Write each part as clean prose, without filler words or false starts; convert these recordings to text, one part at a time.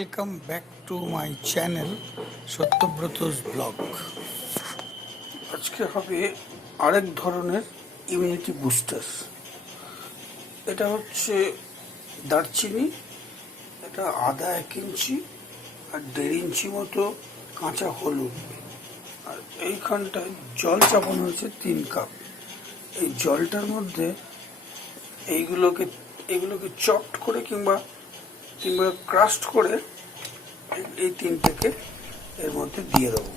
Welcome back to my channel Satyabrata's blog. আজকে হবে আরেক ধরনের ইমিউনিটি বুস্টার। এটা হচ্ছে দারচিনি, এটা আদা 1 ইঞ্চি আর 1.5 ইঞ্চি মতো কাঁচা হলুদ, আর এইখানটায় জল চাপানো হয়েছে 3 কাপ। এই জলটার মধ্যে এইগুলোকে চপড করে কিংবা ক্রাস্ট করে এই 3টেকে এর মধ্যে দিয়ে দেবো,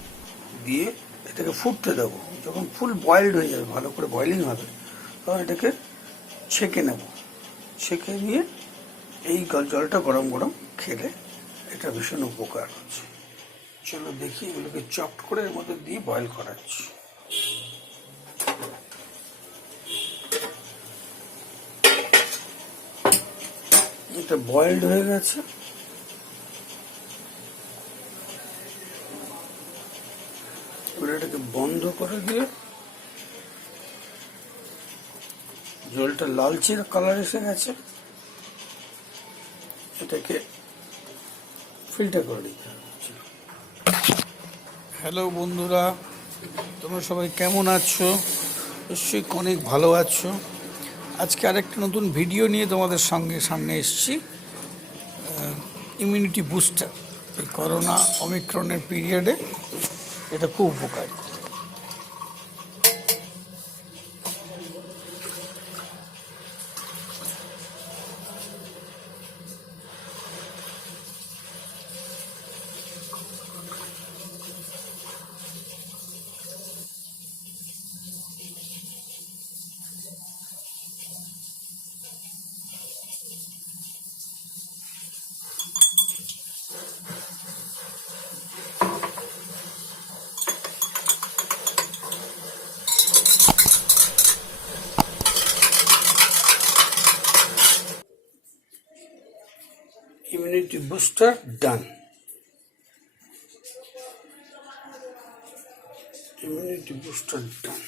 দিয়ে এটাকে ফুটতে দেবো। যখন ফুল বয়েলড হয়ে যাবে, ভালো করে বয়েলিং হবে, তখন এটাকে ছেঁকে নেব। ছেঁকে নিয়ে এই জলটা গরম গরম খেলে এটা ভীষণ উপকার হচ্ছে। চলো দেখি, এগুলোকে চপড করে এর মধ্যে দিয়ে বয়েল করাচ্ছি। এটা বয়েলড হয়ে গেছে। এটাকে বন্ধ করে দিয়ে জলটা লালচে কালার এসে গেছে, এটাকে ফিল্টার করে দিতে হবে। হ্যালো বন্ধুরা, তোমরা সবাই কেমন আছো? নিশ্চয়ই অনেক ভালো আছো। আজকে আরেকটা নতুন ভিডিও নিয়ে তোমাদের সামনে এসেছি। ইমিউনিটি বুস্টার, এই করোনা ওমিক্রনের পিরিয়ডে এটা খুব উপকারী। Immunity booster done. Immunity booster done.